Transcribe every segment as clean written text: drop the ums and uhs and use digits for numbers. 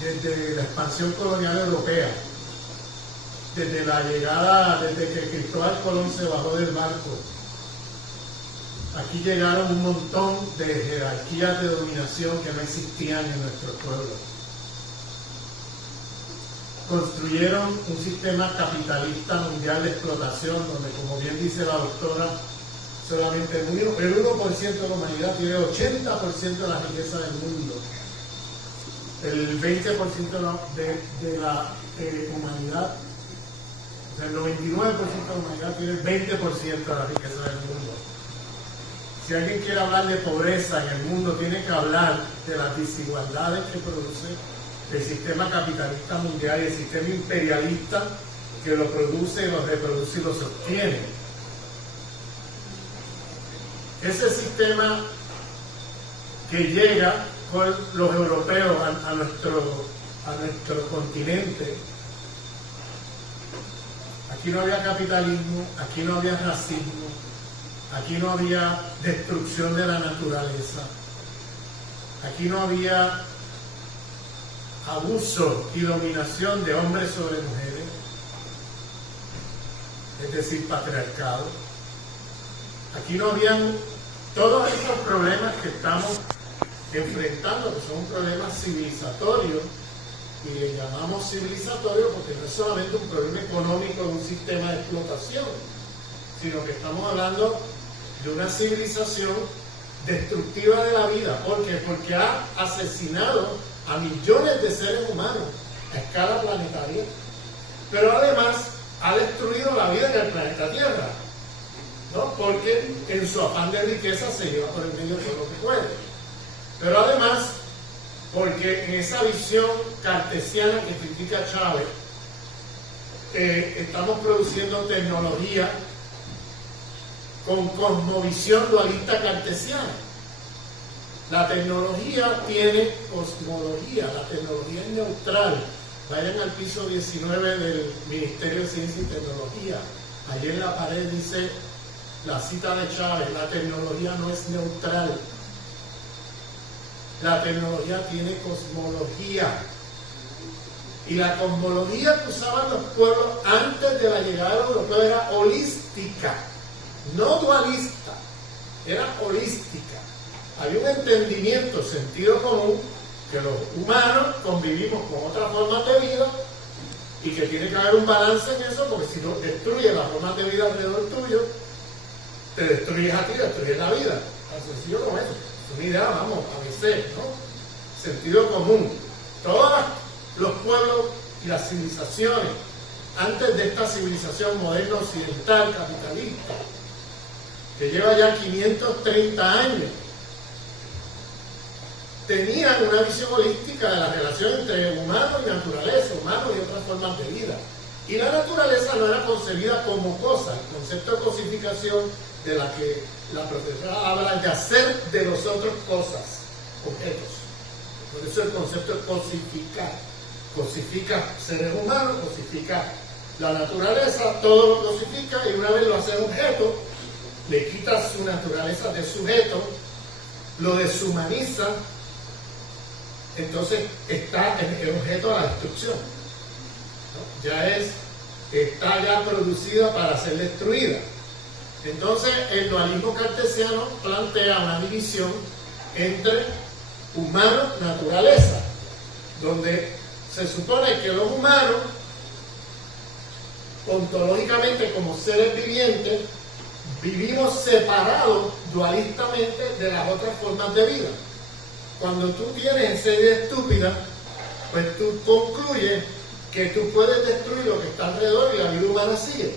desde la expansión colonial europea, desde la llegada, desde que Cristóbal Colón se bajó del barco. Aquí llegaron un montón de jerarquías de dominación que no existían en nuestro pueblo. Construyeron un sistema capitalista mundial de explotación, donde, como bien dice la doctora, solamente el 1% de la humanidad tiene 80% de la riqueza del mundo. El 20% de la humanidad, el 99% de la humanidad tiene el 20% de la riqueza del mundo. Si alguien quiere hablar de pobreza en el mundo, tiene que hablar de las desigualdades que produce el sistema capitalista mundial y el sistema imperialista que lo produce, lo reproduce y lo sostiene. Ese sistema que llega con los europeos a nuestro continente, aquí no había capitalismo, aquí no había racismo, aquí no había destrucción de la naturaleza, aquí no había abuso y dominación de hombres sobre mujeres, es decir, patriarcado. Aquí no habían todos estos problemas que estamos enfrentando, que son problemas civilizatorios, y le llamamos civilizatorio porque no es solamente un problema económico de un sistema de explotación, sino que estamos hablando de una civilización destructiva de la vida. ¿Por qué? Porque ha asesinado a millones de seres humanos a escala planetaria, pero además ha destruido la vida en el planeta Tierra, ¿no? Porque en su afán de riqueza se lleva por el medio todo lo que puede. Pero además, porque en esa visión cartesiana que critica Chávez, estamos produciendo tecnología con cosmovisión dualista cartesiana. La tecnología tiene cosmología, la tecnología es neutral. Vayan al piso 19 del Ministerio de Ciencia y Tecnología. Allí en la pared dice la cita de Chávez: la tecnología no es neutral. La tecnología tiene cosmología. Y la cosmología que usaban los pueblos antes de la llegada de los europeos era holística, no dualista, era holística. Había un entendimiento, sentido común, que los humanos convivimos con otras formas de vida y que tiene que haber un balance en eso, porque si no destruyes las formas de vida alrededor tuyo, te destruyes a ti, destruyes la vida. Tan sencillo como eso. Es una idea, vamos, a veces, ¿no? Sentido común. Todos los pueblos y las civilizaciones, antes de esta civilización moderna occidental, capitalista, que lleva ya 530 años, tenían una visión holística de la relación entre humanos y naturaleza, humanos y otras formas de vida. Y la naturaleza no era concebida como cosa. El concepto de cosificación de la que la profesora habla, de hacer de los otros cosas, objetos. Por eso el concepto es cosificar. Cosifica seres humanos, cosifica la naturaleza, todo lo cosifica, y una vez lo hace objeto, le quita su naturaleza de sujeto, lo deshumaniza, entonces está el objeto a la destrucción, ¿no? Está ya producida para ser destruida. Entonces el dualismo cartesiano plantea una división entre humano y naturaleza, donde se supone que los humanos, ontológicamente como seres vivientes, vivimos separados dualistamente de las otras formas de vida. Cuando tú tienes esa idea estúpida, pues tú concluyes que tú puedes destruir lo que está alrededor y la vida humana sigue,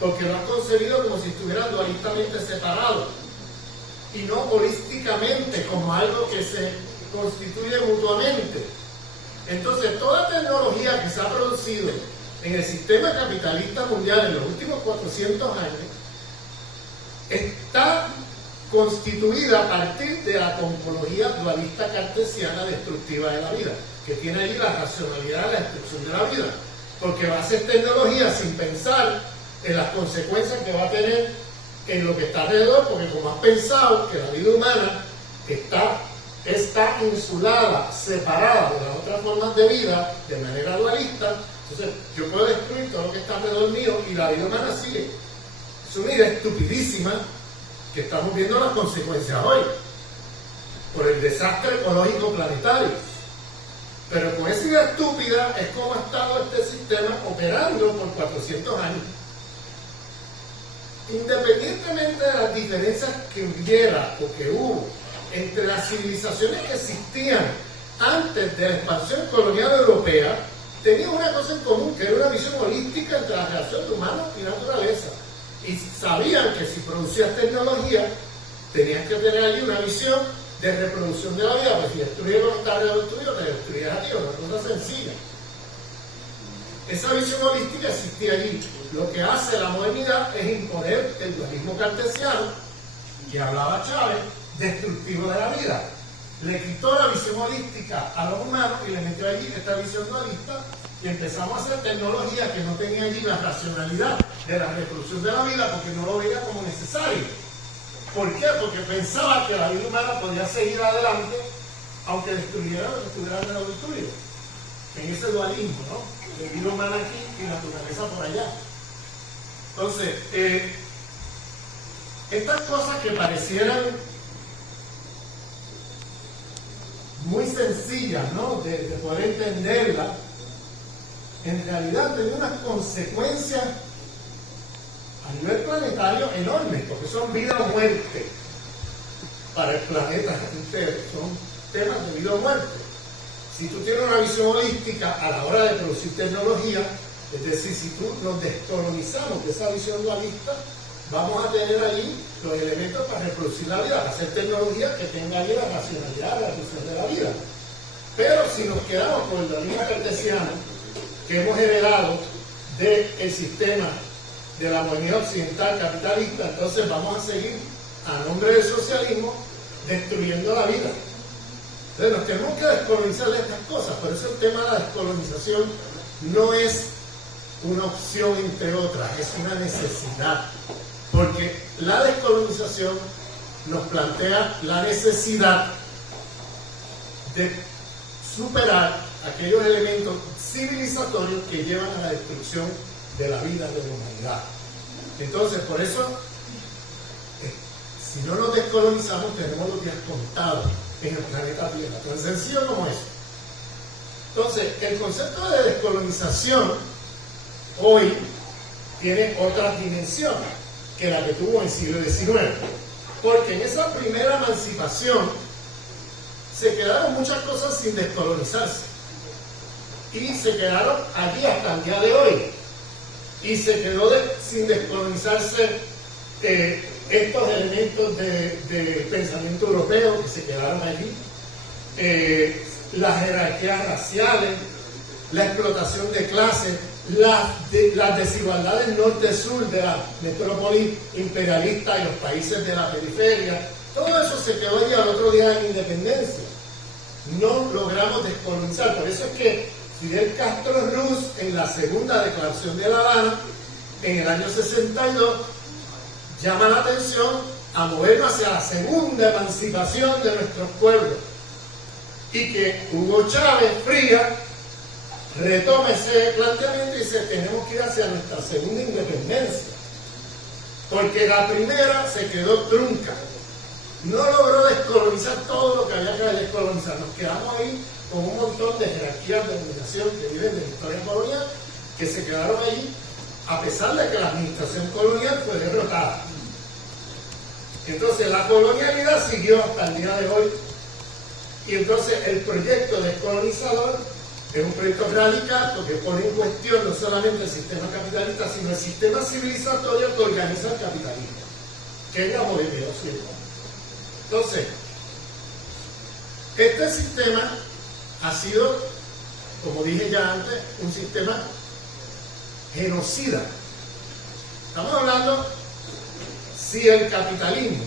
porque lo has concebido como si estuvieran dualistamente separados y no holísticamente como algo que se constituye mutuamente. Entonces toda tecnología que se ha producido en el sistema capitalista mundial en los últimos 400 años está constituida a partir de la cosmología dualista cartesiana destructiva de la vida, que tiene ahí la racionalidad de la destrucción de la vida, porque va a hacer tecnología sin pensar en las consecuencias que va a tener en lo que está alrededor, porque como has pensado que la vida humana está insulada, separada de las otras otras formas de vida de manera dualista, entonces yo puedo destruir todo lo que está alrededor mío y la vida humana sigue. Es una idea estupidísima que estamos viendo las consecuencias hoy por el desastre ecológico planetario. Pero con esa idea estúpida es como ha estado este sistema operando por 400 años. Independientemente de las diferencias que hubiera o que hubo entre las civilizaciones que existían antes de la expansión colonial europea, tenían una cosa en común, que era una visión holística entre la relación de humanos y naturaleza. Y sabían que si producías tecnología, tenías que tener allí una visión de reproducción de la vida, pues si destruyes lo que está alrededor tuyo, te destruyes a ti, una cosa sencilla. Esa visión holística existía allí. Lo que hace la modernidad es imponer el dualismo cartesiano, que hablaba Chávez, destructivo de la vida. Le quitó la visión holística a los humanos y le metió allí esta visión dualista y empezamos a hacer tecnología que no tenía allí la racionalidad de la reproducción de la vida porque no lo veía como necesario. ¿Por qué? Porque pensaba que la vida humana podía seguir adelante aunque destruyera lo que estuviera alrededor tuyo. En ese dualismo, ¿no? De vida humana aquí y naturaleza por allá. Entonces, estas cosas que parecieran muy sencillas, ¿no? de poder entenderlas, en realidad tienen unas consecuencias a nivel planetario enormes, porque son vida o muerte para el planeta entero, son temas de vida o muerte. Si tú tienes una visión holística a la hora de producir tecnología, es decir, si tú nos descolonizamos de esa visión dualista, vamos a tener allí los elementos para reproducir la vida, para hacer tecnología que tenga allí la racionalidad, la reproducción de la vida. Pero si nos quedamos con el dualismo cartesiano que hemos heredado del sistema de la modernidad occidental capitalista, entonces vamos a seguir a nombre del socialismo destruyendo la vida. Entonces nos tenemos que descolonizar de estas cosas. Por eso el tema de la descolonización no es una opción entre otras, es una necesidad. Porque la descolonización nos plantea la necesidad de superar aquellos elementos civilizatorios que llevan a la destrucción de la vida de la humanidad. Entonces, por eso, si no nos descolonizamos, tenemos los días contados en el planeta Tierra, tan sencillo como eso. Entonces, el concepto de descolonización hoy tiene otras dimensiones que la que tuvo en el siglo XIX, porque en esa primera emancipación se quedaron muchas cosas sin descolonizarse y se quedaron allí hasta el día de hoy, y se quedó sin descolonizarse estos elementos de pensamiento europeo que se quedaron allí, las jerarquías raciales, la explotación de clases, las desigualdades norte-sur de la metrópoli imperialista y los países de la periferia. Todo eso se quedó allí al otro día de la independencia. No logramos descolonizar. Por eso es que Fidel Castro Ruz, en la segunda declaración de La Habana, en el año 62, llama la atención a movernos hacia la segunda emancipación de nuestros pueblos. Y que Hugo Chávez Frías retoma ese planteamiento y dice: tenemos que ir hacia nuestra segunda independencia, porque la primera se quedó trunca, no logró descolonizar todo lo que había que descolonizar. Nos quedamos ahí con un montón de jerarquías de dominación que viven de la historia colonial, que se quedaron allí a pesar de que la administración colonial fue derrotada. Entonces la colonialidad siguió hasta el día de hoy, y entonces el proyecto descolonizador es un proyecto radical porque pone en cuestión no solamente el sistema capitalista, sino el sistema civilizatorio que organiza el capitalismo, que es la modernidad occidental. Entonces, este sistema ha sido, como dije ya antes, un sistema genocida. Estamos hablando si el capitalismo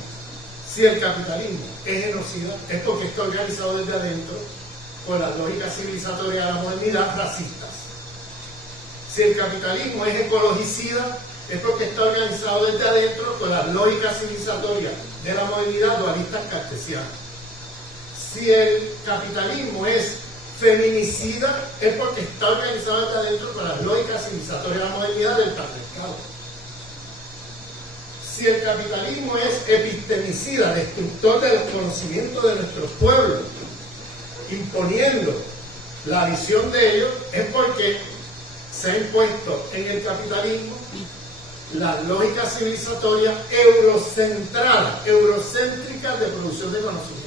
es genocida, es porque está organizado desde adentro con las lógicas civilizatorias de la modernidad racistas. Si el capitalismo es ecologicida, es porque está organizado desde adentro con las lógicas civilizatorias de la modernidad dualistas cartesianas. Si el capitalismo es Feminicida es porque está organizado acá adentro con las lógicas civilizatorias de la modernidad del patriarcado. Si el capitalismo es epistemicida, destructor de los conocimientos de nuestros pueblos, imponiendo la visión de ellos, es porque se ha impuesto en el capitalismo las lógicas civilizatorias eurocentradas, eurocéntricas de producción de conocimiento.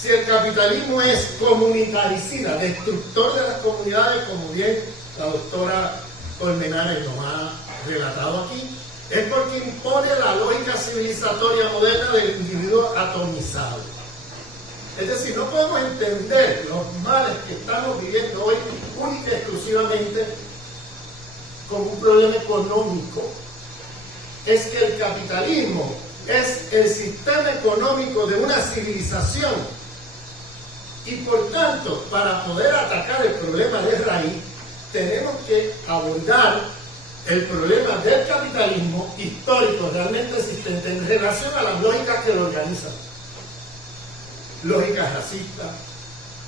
Si el capitalismo es comunitaricida, destructor de las comunidades, como bien la doctora Colmenares nos ha relatado aquí, es porque impone la lógica civilizatoria moderna del individuo atomizado. Es decir, no podemos entender los males que estamos viviendo hoy única y exclusivamente como un problema económico. Es que el capitalismo es el sistema económico de una civilización y por tanto, para poder atacar el problema de raíz, tenemos que abordar el problema del capitalismo histórico realmente existente en relación a las lógicas que lo organizan. Lógicas racistas,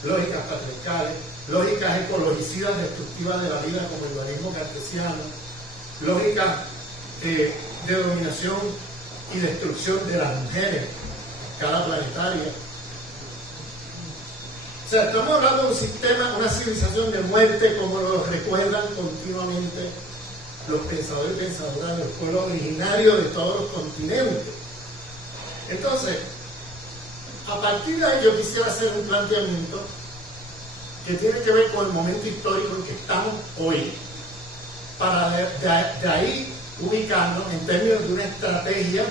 lógicas patriarcales, lógicas ecologicidas destructivas de la vida como el dualismo cartesiano, lógicas de dominación y destrucción de las mujeres, escala planetaria. O sea, estamos hablando de un sistema, una civilización de muerte, como lo recuerdan continuamente los pensadores y pensadoras de los pueblos originarios de todos los continentes. Entonces, a partir de ahí yo quisiera hacer un planteamiento que tiene que ver con el momento histórico en que estamos hoy, para de ahí ubicarnos en términos de una estrategia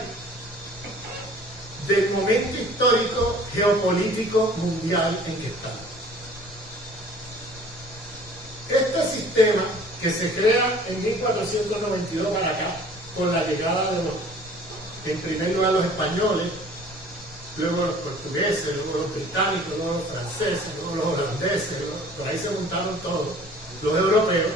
del momento histórico geopolítico mundial en que estamos. Este sistema que se crea en 1492 para acá, con la llegada de en primer lugar los españoles, luego los portugueses, luego los británicos, luego los franceses, luego los holandeses, por ahí se montaron todos, los europeos,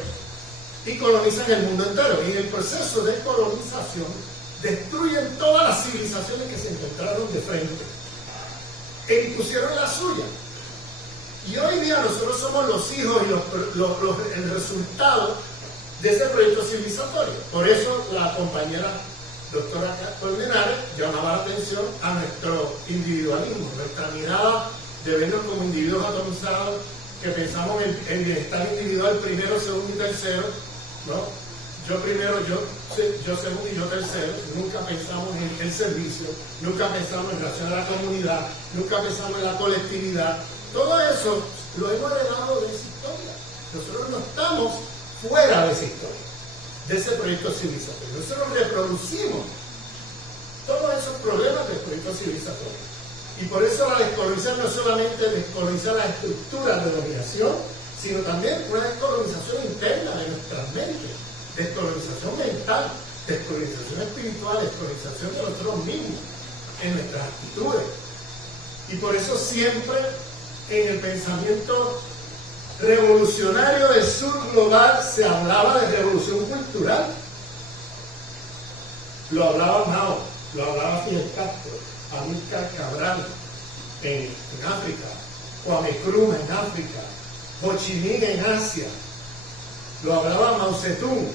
y colonizan el mundo entero. Y en el proceso de colonización destruyen todas las civilizaciones que se encontraron de frente e impusieron la suya. Y hoy día nosotros somos los hijos y el resultado de ese proyecto civilizatorio. Por eso la compañera doctora Colmenares llamaba la atención a nuestro individualismo, nuestra mirada de vernos como individuos atomizados, que pensamos en el bienestar individual primero, segundo y tercero, ¿no? Yo primero, yo segundo y yo tercero. Nunca pensamos en el servicio, nunca pensamos en relación a la comunidad, nunca pensamos en la colectividad. Todo eso lo hemos heredado de esa historia. Nosotros no estamos fuera de esa historia, de ese proyecto civilizatorio. Nosotros reproducimos todos esos problemas del proyecto civilizatorio. Y por eso la descolonización no es solamente descolonizar las estructuras de dominación, sino también una descolonización interna de nuestras mentes. Descolonización mental, descolonización espiritual, descolonización de nosotros mismos, en nuestras actitudes. Y por eso siempre en el pensamiento revolucionario del sur global se hablaba de revolución cultural. Lo hablaba Mao, lo hablaba Fidel Castro, Amílcar Cabral en África, Kwame Nkrumah en África, Ho Chi Minh en Asia, lo hablaba Mao Zedong,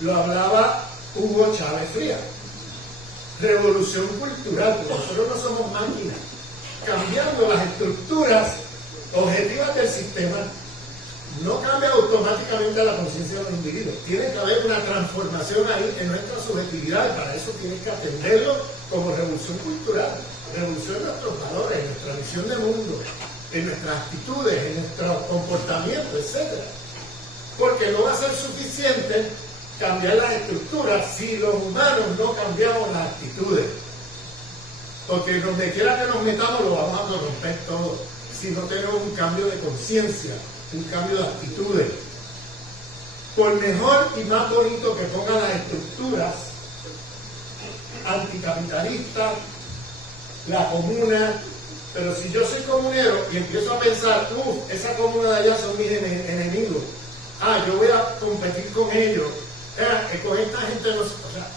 lo hablaba Hugo Chávez Frías. Revolución cultural, porque nosotros no somos máquinas. Cambiando las estructuras objetivas del sistema, no cambia automáticamente la conciencia de los individuos. Tiene que haber una transformación ahí en nuestra subjetividad, y para eso tienes que atenderlo como revolución cultural, revolución en nuestros valores, en nuestra visión de mundo, en nuestras actitudes, en nuestro comportamiento, etc. Porque no va a ser suficiente cambiar las estructuras si los humanos no cambiamos las actitudes. Porque donde quiera que nos metamos lo vamos a corromper todo si no tenemos un cambio de conciencia, un cambio de actitudes. Por mejor y más bonito que pongan las estructuras anticapitalistas, la comuna, pero si yo soy comunero y empiezo a pensar, esa comuna de allá son mis enemigos, yo voy a competir con ellos, con esta gente,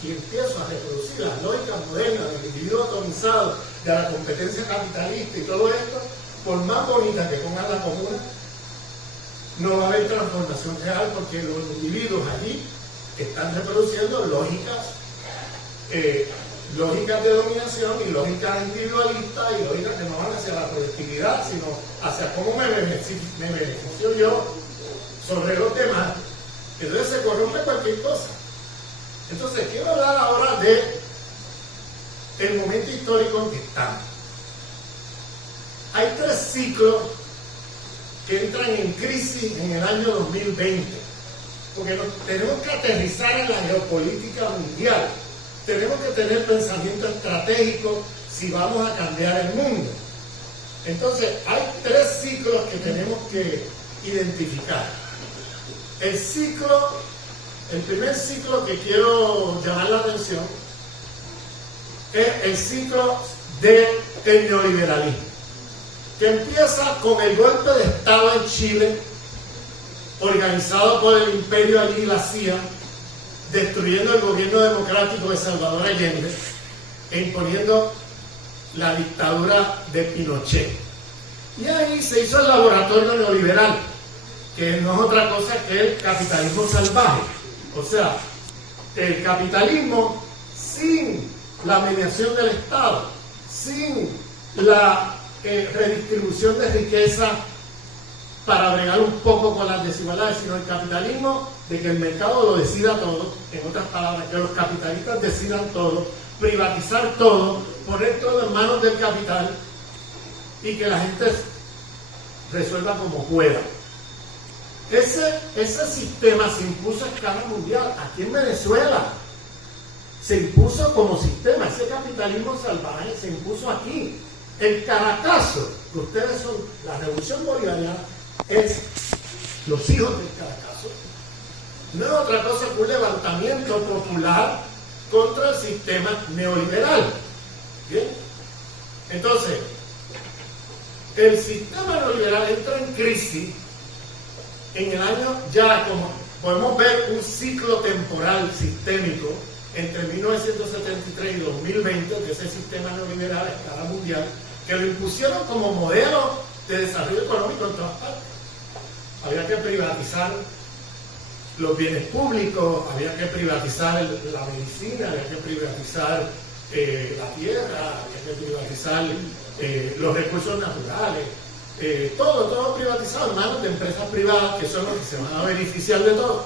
y empiezo a reproducir las lógicas modernas del individuo atomizado, de la competencia capitalista y todo esto, por más bonita que pongan la comuna, no va a haber transformación real porque los individuos allí están reproduciendo lógicas de dominación y lógicas individualistas y lógicas que no van hacia la colectividad, sino hacia cómo me beneficio yo sobre los demás. Entonces se corrompe cualquier cosa. Entonces quiero hablar ahora de el momento histórico en que estamos. Hay 3 ciclos que entran en crisis en el año 2020, porque tenemos que aterrizar en la geopolítica mundial. Tenemos que tener pensamiento estratégico si vamos a cambiar el mundo. Entonces, hay 3 ciclos que tenemos que identificar. El primer ciclo que quiero llamar la atención es el ciclo del neoliberalismo, que empieza con el golpe de Estado en Chile, organizado por el imperio allí y la CIA, destruyendo el gobierno democrático de Salvador Allende e imponiendo la dictadura de Pinochet. Y ahí se hizo el laboratorio neoliberal, que no es otra cosa que el capitalismo salvaje. O sea, el capitalismo sin la mediación del Estado, sin la redistribución de riqueza para bregar un poco con las desigualdades, sino el capitalismo de que el mercado lo decida todo, en otras palabras, que los capitalistas decidan todo, privatizar todo, poner todo en manos del capital y que la gente resuelva como pueda. Ese sistema se impuso a escala mundial. Aquí en Venezuela se impuso como sistema. Ese capitalismo salvaje se impuso aquí. El Caracazo, que ustedes son, la revolución bolivariana, es los hijos del Caracazo. No es otra cosa que un levantamiento popular contra el sistema neoliberal. ¿Bien? Entonces, el sistema neoliberal entra en crisis en el año, ya como podemos ver un ciclo temporal sistémico entre 1973 y 2020 de ese sistema neoliberal a escala mundial, que lo impusieron como modelo de desarrollo económico en todas partes. Había que privatizar los bienes públicos, había que privatizar la medicina, había que privatizar la tierra, había que privatizar los recursos naturales, todo privatizado en manos de empresas privadas que son los que se van a beneficiar de todo,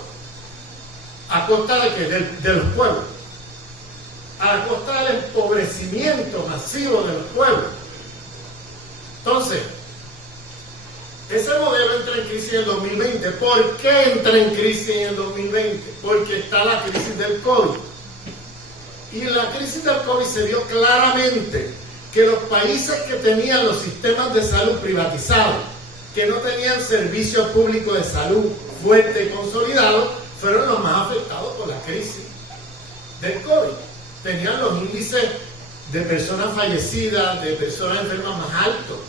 a costa de, de los pueblos, a costa del empobrecimiento masivo de los pueblos. Entonces, ese modelo entra en crisis en el 2020. ¿Por qué entra en crisis en el 2020? Porque está la crisis del COVID. Y en la crisis del COVID se vio claramente que los países que tenían los sistemas de salud privatizados, que no tenían servicios públicos de salud fuertes y consolidados, fueron los más afectados por la crisis del COVID. Tenían los índices de personas fallecidas, de personas enfermas más altos.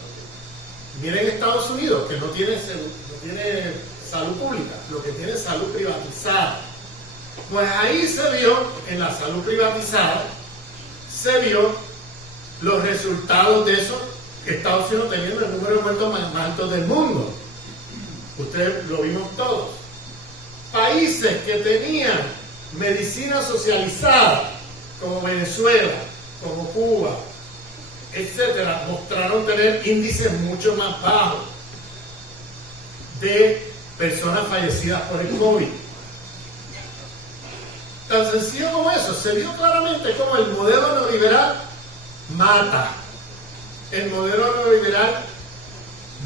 Miren Estados Unidos, que no tiene salud pública, lo que tiene es salud privatizada. Pues ahí se vio, en la salud privatizada, se vio los resultados de eso, que Estados Unidos teniendo el número de muertos más alto del mundo. Ustedes lo vimos todos. Países que tenían medicina socializada, como Venezuela, como Cuba, etcétera, mostraron tener índices mucho más bajos de personas fallecidas por el COVID. Tan sencillo como eso, se vio claramente cómo el modelo neoliberal mata. El modelo neoliberal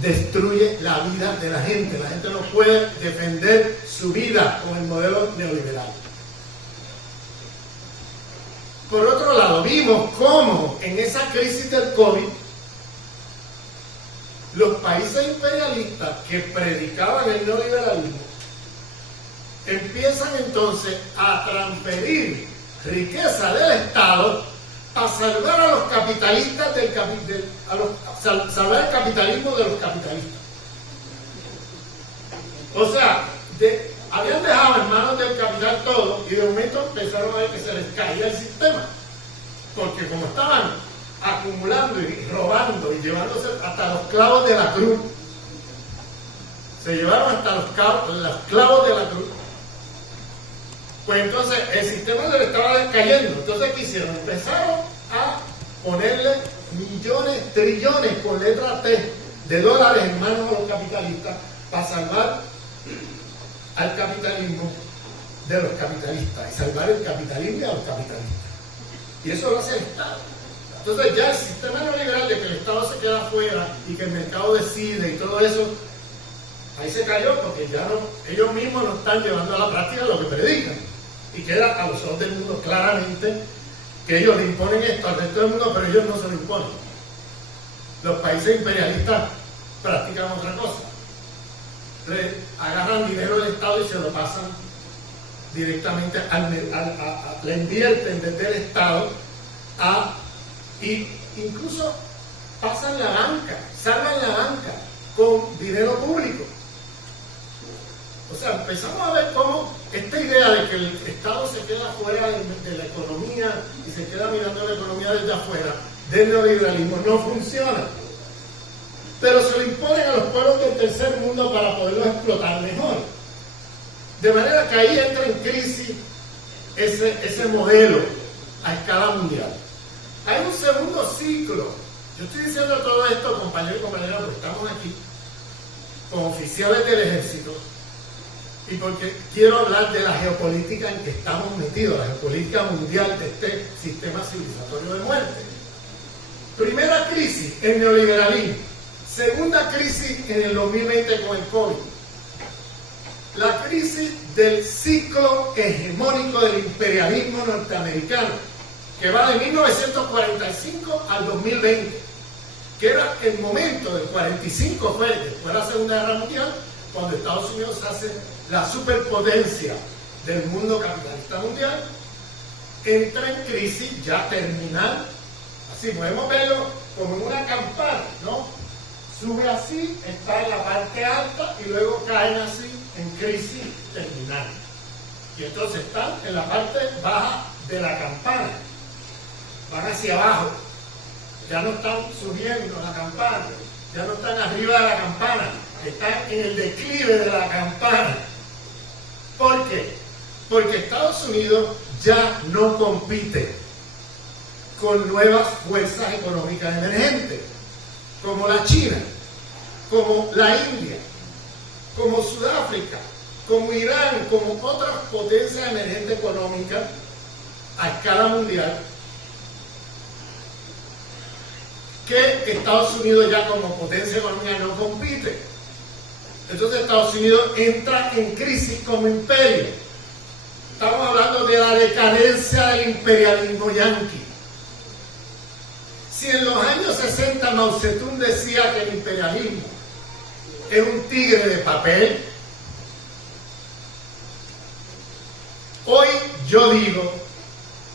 destruye la vida de la gente. La gente no puede defender su vida con el modelo neoliberal. Por otro lado, vimos cómo en esa crisis del COVID los países imperialistas que predicaban el neoliberalismo empiezan entonces a transferir riqueza del Estado para salvar a los capitalistas salvar el capitalismo de los capitalistas. O sea, habían dejado en manos del capital todo y de momento empezaron a ver que se les caía el sistema, porque como estaban acumulando y robando y llevándose hasta los clavos de la cruz. Se llevaron hasta los clavos de la cruz. Pues entonces el sistema le estaba cayendo. Entonces, ¿qué hicieron? Empezaron a ponerle millones, trillones con letra T de dólares en manos a los capitalistas para salvar al capitalismo de los capitalistas y salvar el capitalismo a los capitalistas. Y eso lo hace el Estado. Entonces ya el sistema neoliberal de que el Estado se queda afuera y que el mercado decide y todo eso, ahí se cayó porque ya no, ellos mismos no están llevando a la práctica lo que predican. Y queda a los ojos del mundo claramente que ellos le imponen esto al resto del mundo, pero ellos no se lo imponen. Los países imperialistas practican otra cosa. Agarran dinero del Estado y se lo pasan directamente le invierten desde el Estado y incluso pasan la banca, salvan la banca con dinero público. O sea, empezamos a ver cómo esta idea de que el Estado se queda fuera de la economía y se queda mirando la economía desde afuera del neoliberalismo no funciona. Pero se lo imponen a los pueblos del tercer mundo para poderlos explotar mejor. De manera que ahí entra en crisis ese modelo a escala mundial. Hay un segundo ciclo. Yo estoy diciendo todo esto, compañeros y compañeras, porque estamos aquí con oficiales del ejército y porque quiero hablar de la geopolítica en que estamos metidos, la geopolítica mundial de este sistema civilizatorio de muerte. Primera crisis, el neoliberalismo. Segunda crisis en el 2020 con el COVID. La crisis del ciclo hegemónico del imperialismo norteamericano, que va de 1945 al 2020, que era el momento del 45, fue después de la Segunda Guerra Mundial, cuando Estados Unidos hace la superpotencia del mundo capitalista mundial, entra en crisis ya terminal. Así podemos verlo como en una campana, ¿no? Sube así, está en la parte alta y luego caen así en crisis terminal. Y entonces están en la parte baja de la campana. Van hacia abajo. Ya no están subiendo la campana. Ya no están arriba de la campana. Están en el declive de la campana. ¿Por qué? Porque Estados Unidos ya no compite con nuevas fuerzas económicas emergentes, como la China, como la India, como Sudáfrica, como Irán, como otras potencias emergentes económicas a escala mundial, que Estados Unidos ya como potencia económica no compite. Entonces Estados Unidos entra en crisis como imperio. Estamos hablando de la decadencia del imperialismo yanqui. Si en los años 60 Mao Zedong decía que el imperialismo es un tigre de papel, hoy yo digo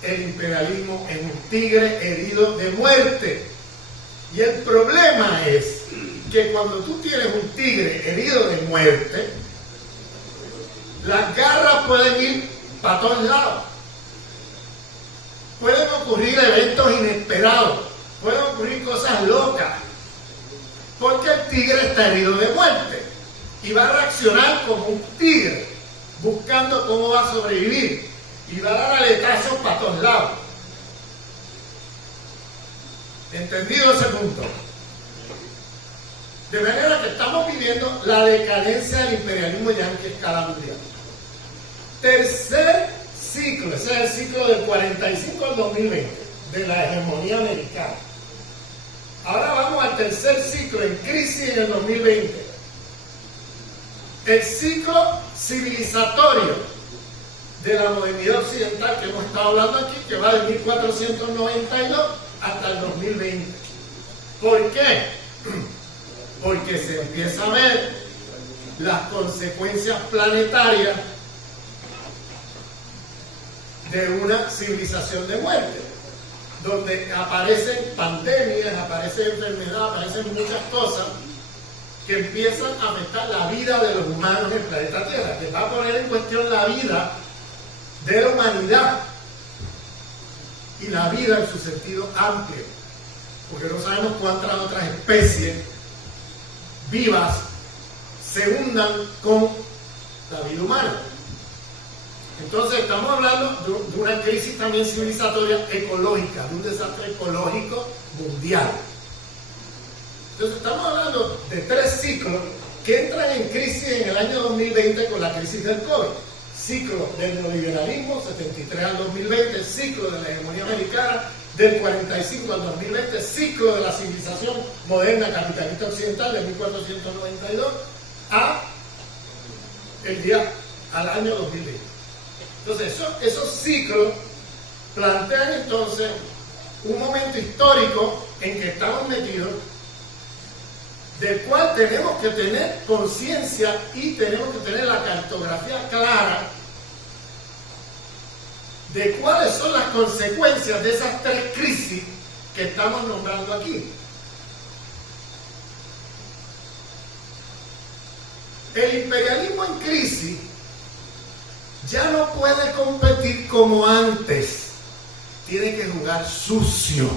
el imperialismo es un tigre herido de muerte. Y el problema es que cuando tú tienes un tigre herido de muerte, las garras pueden ir para todos lados. Pueden ocurrir eventos inesperados, pueden ocurrir cosas locas, porque el tigre está herido de muerte y va a reaccionar como un tigre, buscando cómo va a sobrevivir y va a dar aletazos para todos lados. ¿Entendido ese punto? De manera que estamos viviendo la decadencia del imperialismo yanqui a escala mundial. Tercer ciclo, ese es el ciclo del 45 al 2020, de la hegemonía americana. Ahora vamos al tercer ciclo en crisis en el 2020. El ciclo civilizatorio de la modernidad occidental que hemos estado hablando aquí, que va del 1492 hasta el 2020. ¿Por qué? Porque se empieza a ver las consecuencias planetarias de una civilización de muerte, donde aparecen pandemias, aparecen enfermedades, aparecen muchas cosas que empiezan a afectar la vida de los humanos en el planeta Tierra, que va a poner en cuestión la vida de la humanidad y la vida en su sentido amplio. porque no sabemos cuántas otras especies vivas se hundan con la vida humana. Entonces estamos hablando de una crisis también civilizatoria ecológica, de un desastre ecológico mundial. Entonces estamos hablando de 3 ciclos que entran en crisis en el año 2020 con la crisis del COVID. Ciclo del neoliberalismo, 73 al 2020, ciclo de la hegemonía americana, del 45 al 2020, ciclo de la civilización moderna capitalista occidental de 1492 al año 2020. Entonces, esos ciclos plantean entonces un momento histórico en que estamos metidos, del cual tenemos que tener conciencia y tenemos que tener la cartografía clara de cuáles son las consecuencias de esas 3 crisis que estamos nombrando aquí. El imperialismo en crisis ya no puede competir como antes, tiene que jugar sucio.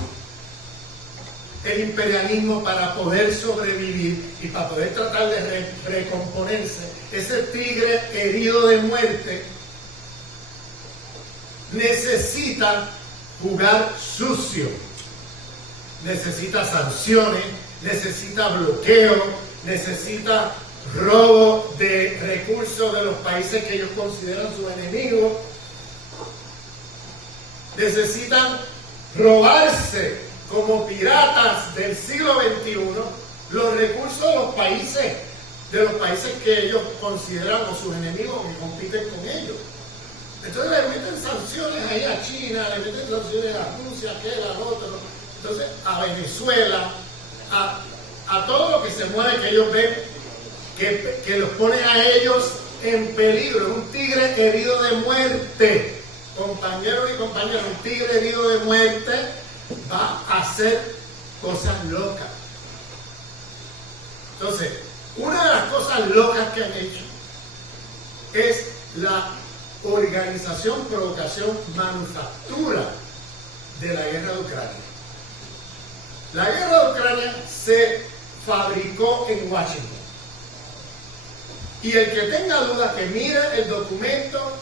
El imperialismo, para poder sobrevivir y para poder tratar de recomponerse, ese tigre herido de muerte necesita jugar sucio, necesita sanciones, necesita bloqueo, necesita robo de recursos de los países que ellos consideran sus enemigos, necesitan robarse como piratas del siglo XXI los recursos de los países que ellos consideran como sus enemigos que compiten con ellos. Entonces le meten sanciones ahí a China, le meten sanciones a Rusia, a otro, entonces a Venezuela, a todo lo que se mueve, que ellos ven que los pone a ellos en peligro. Es un tigre herido de muerte, compañeros y compañeras, un tigre herido de muerte va a hacer cosas locas. Entonces, una de las cosas locas que han hecho es la organización, provocación, manufactura de la guerra de Ucrania. La guerra de Ucrania se fabricó en Washington. Y el que tenga dudas, que mire el documento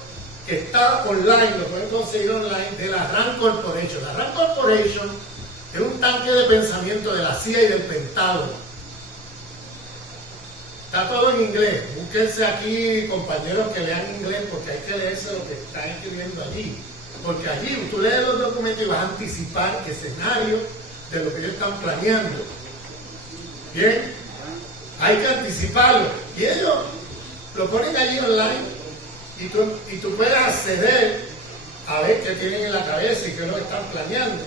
que está online, lo pueden conseguir online, de la RAND Corporation. La RAND Corporation es un tanque de pensamiento de la CIA y del Pentágono. Está todo en inglés. Búsquense aquí, compañeros, que lean inglés, porque hay que leerse lo que están escribiendo allí. Porque allí tú lees los documentos y vas a anticipar escenarios de lo que ellos están planeando. Bien, hay que anticiparlo. Y ellos lo ponen allí online y tú puedes acceder a ver qué tienen en la cabeza y qué es lo que están planeando.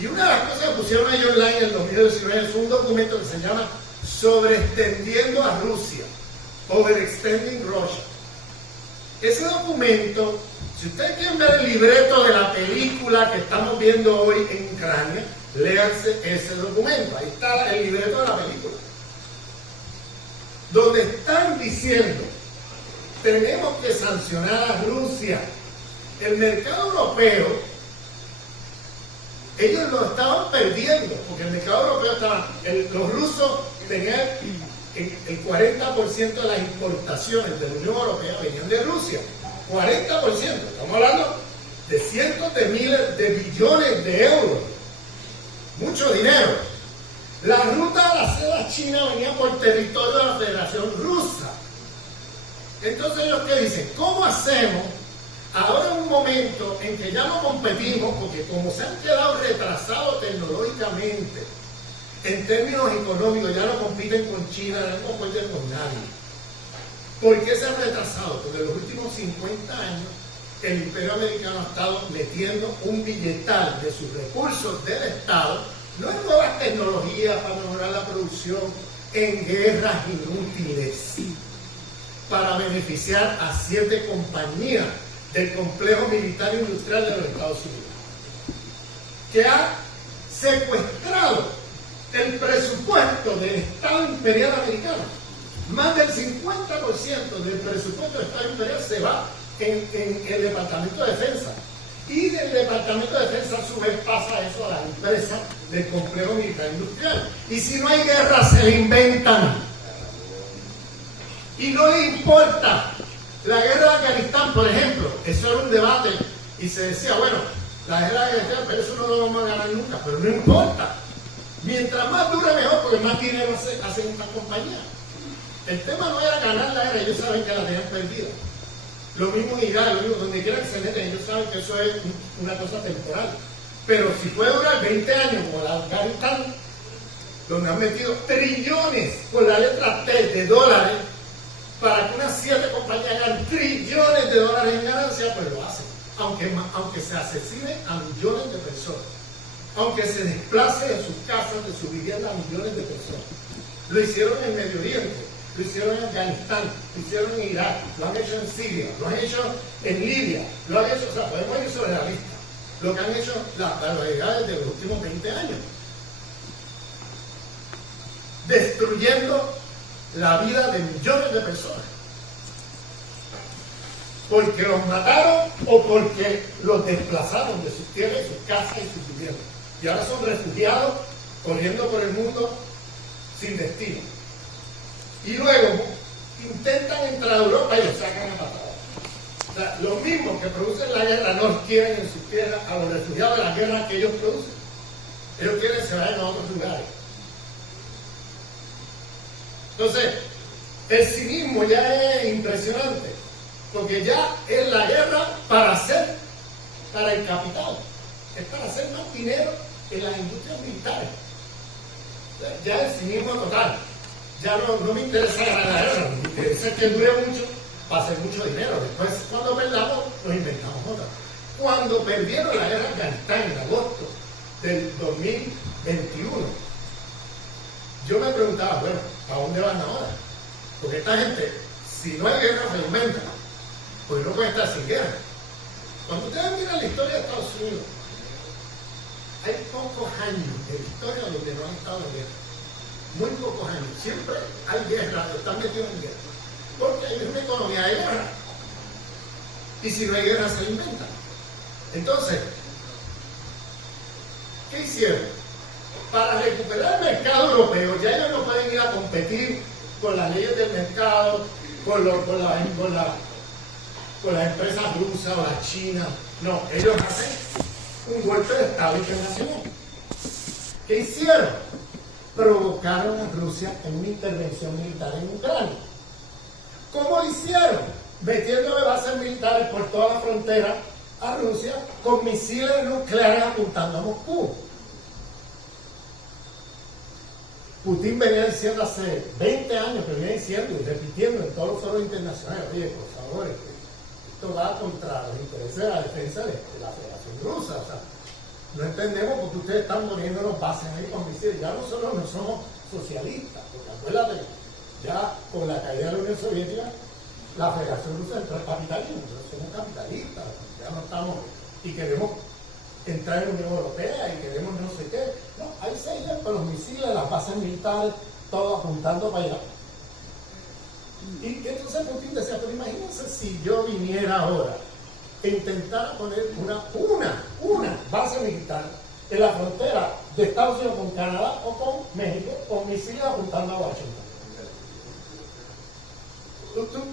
Y una de las cosas que pusieron ahí online en el 2019 es un documento que se llama Sobreextendiendo a Rusia, Overextending Russia. Ese documento, si ustedes quieren ver el libreto de la película que estamos viendo hoy en Ucrania, léanse ese documento. Ahí está el libreto de la película, donde están diciendo: tenemos que sancionar a Rusia. El mercado europeo, ellos lo estaban perdiendo, porque el mercado europeo estaba, los rusos tenían el 40% de las importaciones de la Unión Europea venían de Rusia. 40%, estamos hablando de cientos de miles de billones de euros. Mucho dinero. La ruta de la seda china venía por territorio de la Federación Rusa. Entonces ellos ¿qué dicen? ¿Cómo hacemos ahora en un momento en que ya no competimos, porque como se han quedado retrasados tecnológicamente, en términos económicos ya no compiten con China, ya no compiten con nadie? ¿Por qué se han retrasado? Porque en los últimos 50 años el Imperio Americano ha estado metiendo un billetal de sus recursos del Estado, no en nuevas tecnologías para mejorar la producción, en guerras inútiles, para beneficiar a 7 compañías del complejo militar industrial de los Estados Unidos, que ha secuestrado el presupuesto del Estado Imperial Americano. Más del 50% del presupuesto del Estado Imperial se va en el Departamento de Defensa. Y del Departamento de Defensa a su vez pasa eso a las empresas del complejo militar industrial. Y si no hay guerra, se la inventan. Y no le importa. La guerra de Afganistán, por ejemplo, eso era un debate y se decía, bueno, la guerra de Afganistán, pero eso no lo vamos a ganar nunca, pero no importa. Mientras más dure mejor, porque más dinero hacen estas compañías. El tema no era ganar la guerra, ellos saben que la tenían perdida. Lo mismo en Irak, lo mismo donde quiera que se meten, ellos saben que eso es una cosa temporal. Pero si puede durar 20 años como la Afganistán, donde han metido trillones con la letra T de dólares, para que unas 7 compañías ganen trillones de dólares en ganancia, pues lo hacen. Aunque se asesine a millones de personas, aunque se desplace de sus casas, de su vivienda a millones de personas. Lo hicieron en Medio Oriente, lo hicieron en Afganistán, lo hicieron en Irak, lo han hecho en Siria, lo han hecho en Libia, lo han hecho, o sea, podemos ir sobre la lista, lo que han hecho las barbaridades de los últimos 20 años. Destruyendo la vida de millones de personas. Porque los mataron o porque los desplazaron de sus tierras y sus casas y sus viviendas. Y ahora son refugiados corriendo por el mundo sin destino. Y luego intentan entrar a Europa y los sacan a patadas. O sea, los mismos que producen la guerra no quieren en sus tierras a los refugiados de la guerra que ellos producen. Ellos quieren que se vayan a otros lugares. Entonces, el cinismo ya es impresionante, porque ya es la guerra para el capital, es para hacer más dinero en las industrias militares. Ya el cinismo total, ya no me interesa ganar la guerra, me interesa que dure mucho para hacer mucho dinero. Después, cuando perdamos, nos inventamos otra. Cuando perdieron la guerra de Afganistán en agosto del 2021, yo me preguntaba, bueno, ¿a dónde van ahora? Porque esta gente, si no hay guerra, se inventa. Pues no puede estar sin guerra. Cuando ustedes miran la historia de Estados Unidos, hay pocos años de la historia donde no han estado en guerra. Muy pocos años. Siempre hay guerra, están metidos en guerra. Porque hay una economía de guerra. Y si no hay guerra, se inventa. Entonces, ¿qué hicieron? Para recuperar el mercado europeo, ya ellos no pueden ir a competir con las leyes del mercado, con las empresas rusas o las chinas. No, ellos hacen un golpe de Estado internacional. ¿Qué hicieron? Provocaron a Rusia en una intervención militar en Ucrania. ¿Cómo lo hicieron? Metiéndole bases militares por toda la frontera a Rusia con misiles nucleares apuntando a Moscú. Putin venía diciendo hace 20 años, que viene diciendo y repitiendo en todos los foros internacionales, oye, por favor, esto va contra los intereses de la defensa de la Federación Rusa. O sea, no entendemos por qué ustedes están poniéndonos bases ahí con misiles. Ya nosotros no somos socialistas, porque acuérdate, ya con la caída de la Unión Soviética, la Federación Rusa entró al capitalismo. Nosotros somos capitalistas, ya no estamos, y queremos entrar en la Unión Europea y queremos no sé qué. No, ahí se iban con los misiles, las bases militares, todo apuntando para allá. Y entonces Putin decía, pero imagínense si yo viniera ahora e intentara poner una base militar en la frontera de Estados Unidos con Canadá o con México, con misiles apuntando a Washington.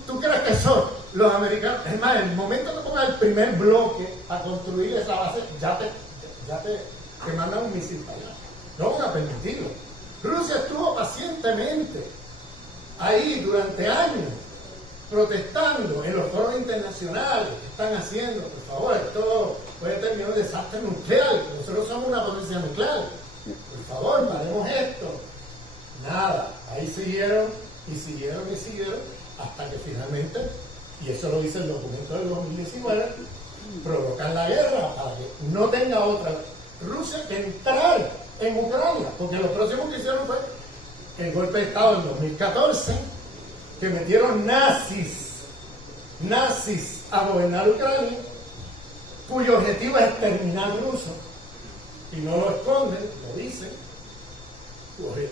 ¿Tú crees que son los americanos? Es más, en el momento que pongas el primer bloque a construir esa base, ya te mandan un misil para allá. No van a permitirlo. Rusia estuvo pacientemente ahí durante años, protestando en los foros internacionales que están haciendo, por favor, esto puede terminar un desastre nuclear, nosotros somos una potencia nuclear, por favor, paremos esto. Nada, ahí siguieron, hasta que finalmente, y eso lo dice el documento del 2019, provocan la guerra para que no tenga otra Rusia que entrar en Ucrania, porque lo próximo que hicieron fue el golpe de Estado en 2014, que metieron nazis a gobernar Ucrania, cuyo objetivo es exterminar rusos, y no lo esconden, lo dicen.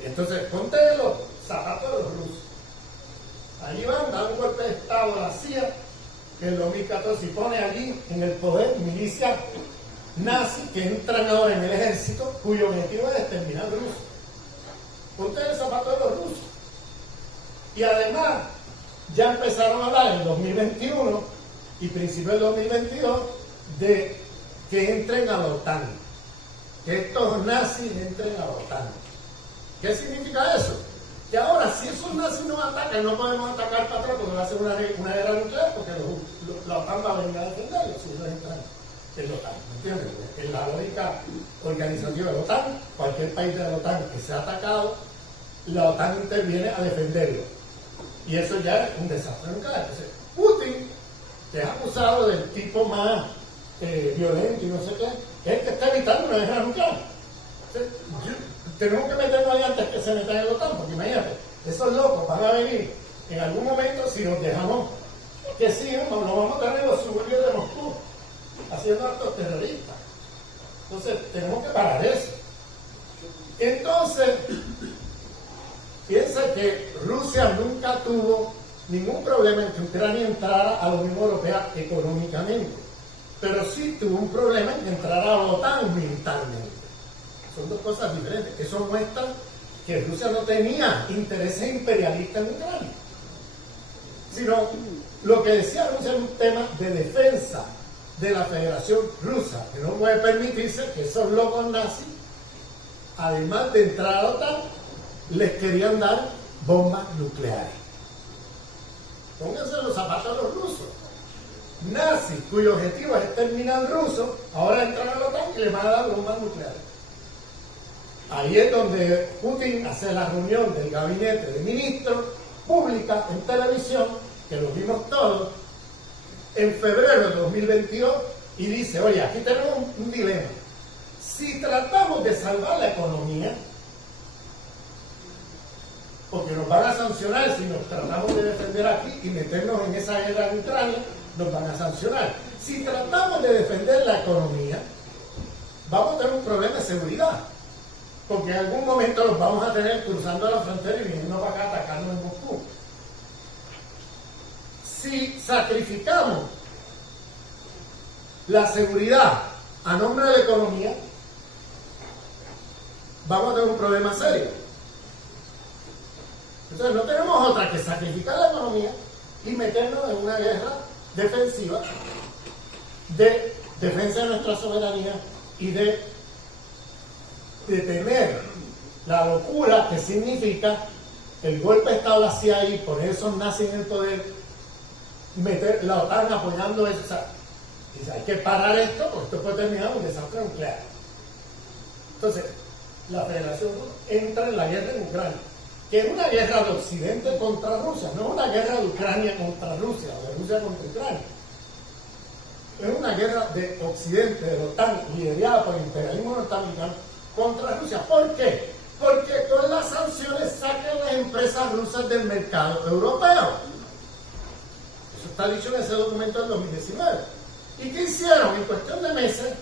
Entonces, ponte los zapatos de los rusos. Allí van, dan un golpe de Estado a la CIA, que en 2014 y pone allí en el poder milicias nazis que entran ahora en el ejército, cuyo objetivo es exterminar a Rusia. Ponte el zapato de los rusos. Y además, ya empezaron a hablar en 2021 y principios del 2022 de que entren a la OTAN. Que estos nazis entren a la OTAN. ¿Qué significa eso? Que ahora, si esos nazis nos atacan, no podemos atacar para atrás porque va a ser una guerra nuclear, porque la OTAN va a venir a defenderlos si ellos entran en la OTAN. ¿Me entiendes? En la lógica organizativa de la OTAN, cualquier país de la OTAN que sea atacado, la OTAN interviene a defenderlo. Y eso ya es un desastre nuclear. Entonces, Putin, que es acusado del tipo más violento y no sé qué, es el que está evitando una guerra nuclear. Entonces, tenemos que meternos ahí antes que se metan en la OTAN, porque imagínate, esos locos van a venir en algún momento si nos dejamos que sigan, nos vamos a tener en los suburbios de Moscú, haciendo actos terroristas. Entonces, tenemos que parar eso. Entonces, piensa que Rusia nunca tuvo ningún problema en que Ucrania entrara a la Unión Europea económicamente, pero sí tuvo un problema en que entrara a la OTAN militarmente. Son dos cosas diferentes. Eso muestra que Rusia no tenía intereses imperialistas en Ucrania, sino lo que decía Rusia es un tema de defensa de la Federación Rusa, que no puede permitirse que esos locos nazis, además de entrar a la OTAN, les querían dar bombas nucleares. Pónganse los zapatos a los rusos. Nazis, cuyo objetivo es exterminar al ruso, ahora entran a la OTAN y les van a dar bombas nucleares. Ahí es donde Putin hace la reunión del gabinete de ministros pública en televisión, que lo vimos todos, en febrero de 2022, y dice, oye, aquí tenemos un dilema. Si tratamos de salvar la economía, porque nos van a sancionar si nos tratamos de defender aquí y meternos en esa guerra en Ucrania, nos van a sancionar. Si tratamos de defender la economía, vamos a tener un problema de seguridad, porque en algún momento los vamos a tener cruzando la frontera y viniendo para acá atacando en Moscú. Si sacrificamos la seguridad a nombre de la economía, vamos a tener un problema serio. Entonces no tenemos otra que sacrificar la economía y meternos en una guerra defensiva de defensa de nuestra soberanía y de detener la locura que significa el golpe de Estado hacia ahí, poner esos nazis en el poder, meter la OTAN apoyando eso. O sea, hay que parar esto porque esto puede terminar en un desastre nuclear. Entonces, la Federación Rusa entra en la guerra en Ucrania, que es una guerra de Occidente contra Rusia, no es una guerra de Ucrania contra Rusia, o de Rusia contra Ucrania. Es una guerra de Occidente, de la OTAN, liderada por el imperialismo norteamericano contra Rusia. ¿Por qué? Porque con las sanciones sacan las empresas rusas del mercado europeo. Eso está dicho en ese documento del 2019. ¿Y qué hicieron? En cuestión de meses,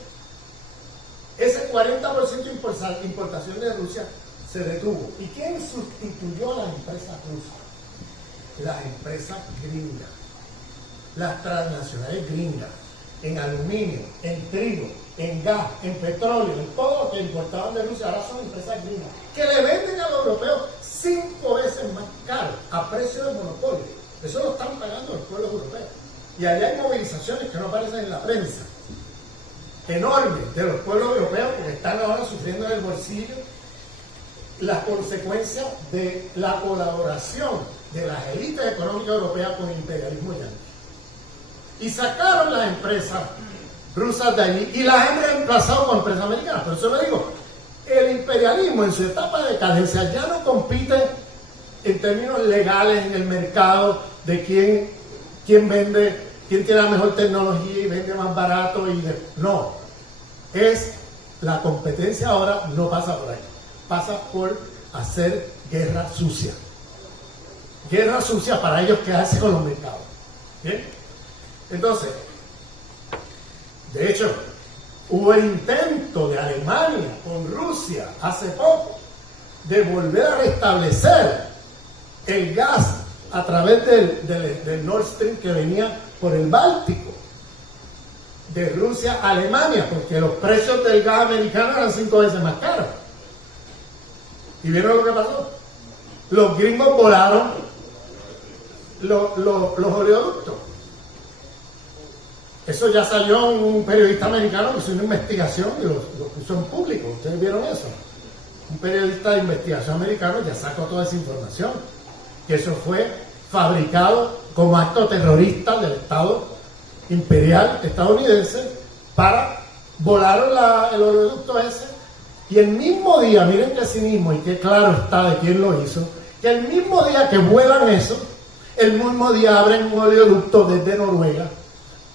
ese 40% de importación de Rusia se detuvo. ¿Y quién sustituyó a las empresas rusas? Las empresas gringas, las transnacionales gringas, en aluminio, en trigo, en gas, en petróleo, en todo lo que importaban de Rusia, ahora son empresas gringas, que le venden a los europeos 5 veces más caro, a precio de monopolio. Eso lo están pagando los pueblos europeos. Y allá hay movilizaciones que no aparecen en la prensa, enormes, de los pueblos europeos, porque están ahora sufriendo en el bolsillo las consecuencias de la colaboración de las élites económicas europeas con el imperialismo yanqui. Y sacaron las empresas rusas de allí y las han reemplazado con empresas americanas. Por eso le digo, el imperialismo en su etapa de decadencia ya no compite en términos legales en el mercado de quién vende, quién tiene la mejor tecnología y vende más barato. No, es la competencia ahora no pasa por ahí, pasa por hacer guerra sucia. Guerra sucia para ellos quedarse con los mercados. ¿Bien? Entonces, de hecho, hubo el intento de Alemania con Rusia hace poco de volver a restablecer el gas a través del Nord Stream que venía por el Báltico. de Rusia a Alemania, porque los precios del gas americano eran 5 veces más caros. ¿Y vieron lo que pasó? Los gringos volaron los oleoductos. Eso ya salió un periodista americano que hizo una investigación y lo puso en público. ¿Ustedes vieron eso? Un periodista de investigación americano ya sacó toda esa información. Que eso fue fabricado como acto terrorista del Estado imperial estadounidense para volar el oleoducto ese. Y el mismo día, miren qué cinismo y qué claro está de quién lo hizo, que el mismo día que vuelan eso, el mismo día abren un oleoducto desde Noruega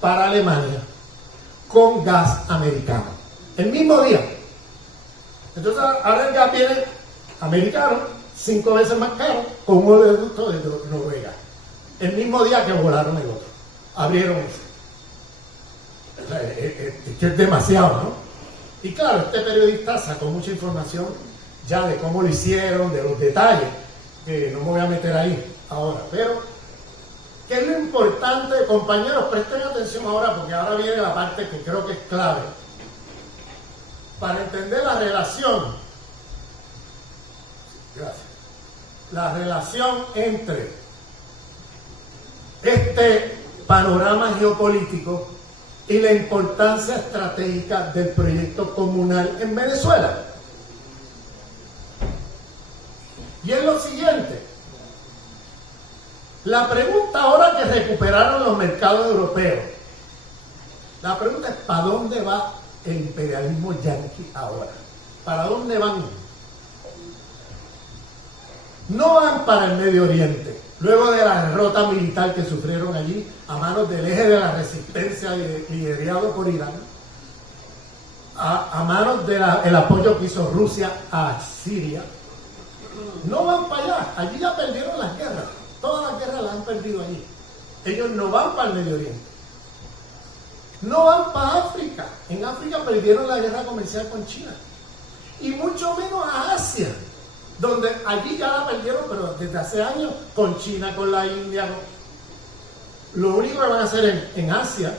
para Alemania con gas americano. El mismo día. Entonces ahora el gas viene americano, 5 veces más caro, con un oleoducto desde Noruega. El mismo día que volaron el otro. Abrieron ese. O sea, es demasiado, ¿no? Y claro, este periodista sacó mucha información ya de cómo lo hicieron, de los detalles, que no me voy a meter ahí ahora, pero ¿qué es lo importante, compañeros? Presten atención ahora, porque ahora viene la parte que creo que es clave para entender la relación. Gracias. La relación entre este panorama geopolítico y la importancia estratégica del proyecto comunal en Venezuela. Y es lo siguiente. La pregunta ahora que recuperaron los mercados europeos, la pregunta es: ¿para dónde va el imperialismo yanqui ahora? ¿Para dónde van? No van para el Medio Oriente, luego de la derrota militar que sufrieron allí a manos del eje de la resistencia liderado por Irán, a manos del apoyo que hizo Rusia a Siria. No van para allá, allí ya perdieron las guerras. Todas las guerras las han perdido allí. Ellos no van para el Medio Oriente. No van para África. En África perdieron la guerra comercial con China. Y mucho menos a Asia, donde allí ya la perdieron, pero desde hace años, con China, con la India. Lo único que van a hacer en Asia,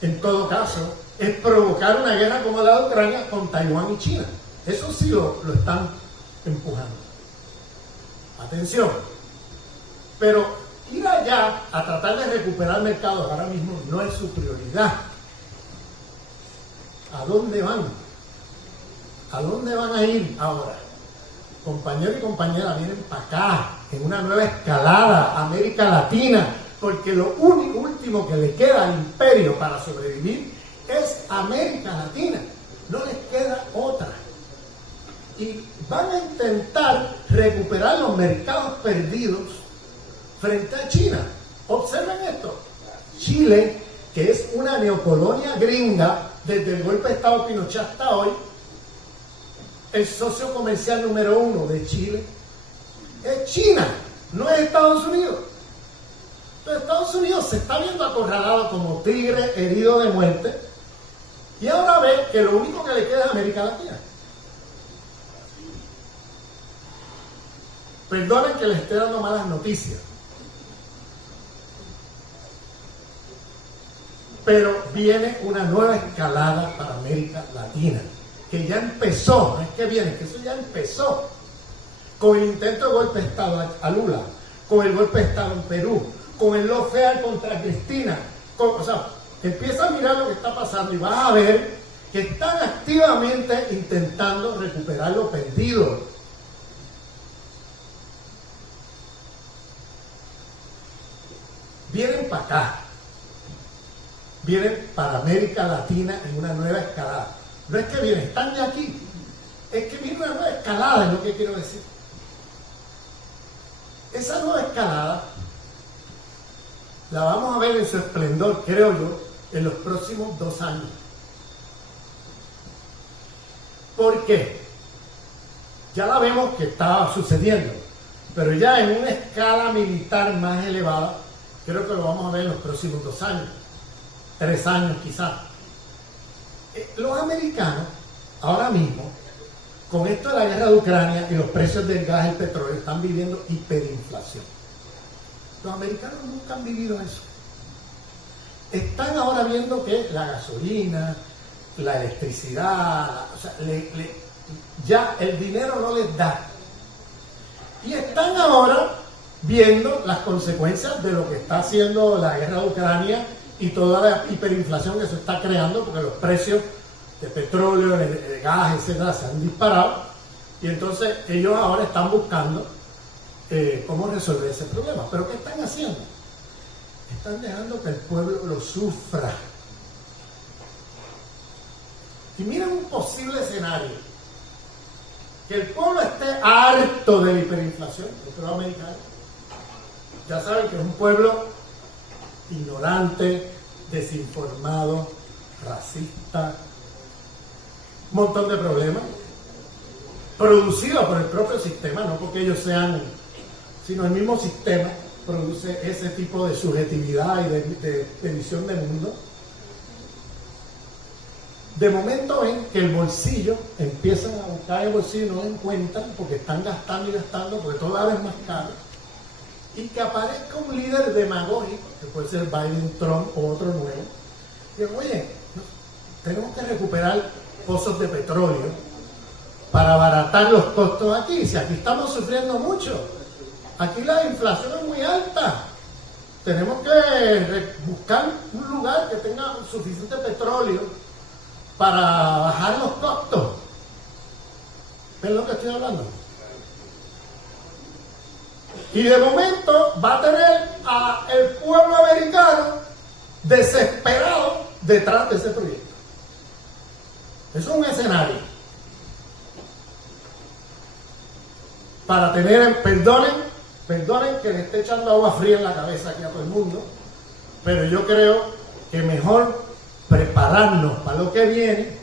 en todo caso, es provocar una guerra como la de Ucrania con Taiwán y China. Eso sí lo están empujando. Atención. Pero ir allá a tratar de recuperar mercados ahora mismo no es su prioridad. ¿A dónde van? ¿A dónde van a ir ahora? Compañeros y compañeras, vienen para acá, en una nueva escalada, América Latina, porque lo último que le queda al imperio para sobrevivir es América Latina. No les queda otra. Y van a intentar recuperar los mercados perdidos frente a China. Observen esto. Chile, que es una neocolonia gringa desde el golpe de Estado Pinochet hasta hoy, el socio comercial número 1 de Chile es China, no es Estados Unidos. Entonces Estados Unidos se está viendo acorralado como tigre herido de muerte y ahora ve que lo único que le queda es América Latina. Perdonen que les esté dando malas noticias, pero viene una nueva escalada para América Latina, que ya empezó, no es que viene, que eso ya empezó, con el intento de golpe de Estado a Lula, con el golpe de Estado en Perú, con el lawfare contra Cristina, o sea, empieza a mirar lo que está pasando y vas a ver que están activamente intentando recuperar lo perdido. Vienen para acá, vienen para América Latina en una nueva escalada. No es que vienen, están ya aquí, es que viene una nueva escalada, es lo que quiero decir. Esa nueva escalada la vamos a ver en su esplendor, creo yo, en los próximos 2 años. ¿Por qué? Ya la vemos que está sucediendo, pero ya en una escala militar más elevada, creo que lo vamos a ver en los próximos 2 años, 3 años quizás. Los americanos, ahora mismo, con esto de la guerra de Ucrania y los precios del gas y el petróleo, están viviendo hiperinflación. Los americanos nunca han vivido eso. están ahora viendo que la gasolina, la electricidad, o sea, ya el dinero no les da. Y están ahora viendo las consecuencias de lo que está haciendo la guerra de Ucrania y toda la hiperinflación que se está creando, porque los precios de petróleo, de gas, etcétera, se han disparado. Y entonces ellos ahora están buscando cómo resolver ese problema. ¿Pero qué están haciendo? Están dejando que el pueblo lo sufra. Y miren un posible escenario. Que el pueblo esté harto de la hiperinflación, el pueblo americano. Ya saben que es un pueblo ignorante, desinformado, racista, un montón de problemas, producidos por el propio sistema, no porque ellos sean, sino el mismo sistema produce ese tipo de subjetividad y de visión del mundo. De momento ven que el bolsillo, empiezan a buscar el bolsillo y no lo encuentran porque están gastando y gastando, porque todo ahora es más caro. Y que aparezca un líder demagógico, que puede ser Biden, Trump o otro nuevo, y digan, oye, tenemos que recuperar pozos de petróleo para abaratar los costos aquí. Si aquí estamos sufriendo mucho, aquí la inflación es muy alta, tenemos que buscar un lugar que tenga suficiente petróleo para bajar los costos. ¿Ven lo que estoy hablando? Y de momento va a tener al pueblo americano desesperado detrás de ese proyecto. Eso es un escenario para tener, perdonen que le esté echando agua fría en la cabeza aquí a todo el mundo, pero yo creo que mejor prepararnos para lo que viene,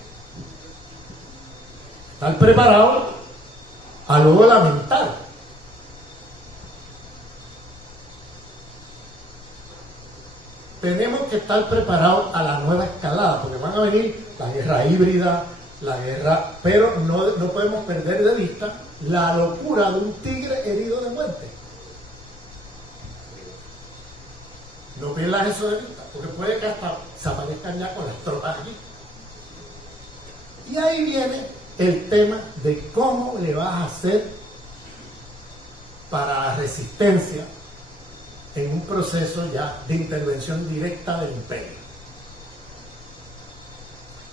estar preparados a luego lamentar. Tenemos que estar preparados a la nueva escalada, porque van a venir la guerra híbrida, la guerra, pero no podemos perder de vista la locura de un tigre herido de muerte. No pierdas eso de vista, porque puede que hasta se aparezcan ya con las tropas aquí. Y ahí viene el tema de cómo le vas a hacer para la resistencia en un proceso ya de intervención directa del imperio.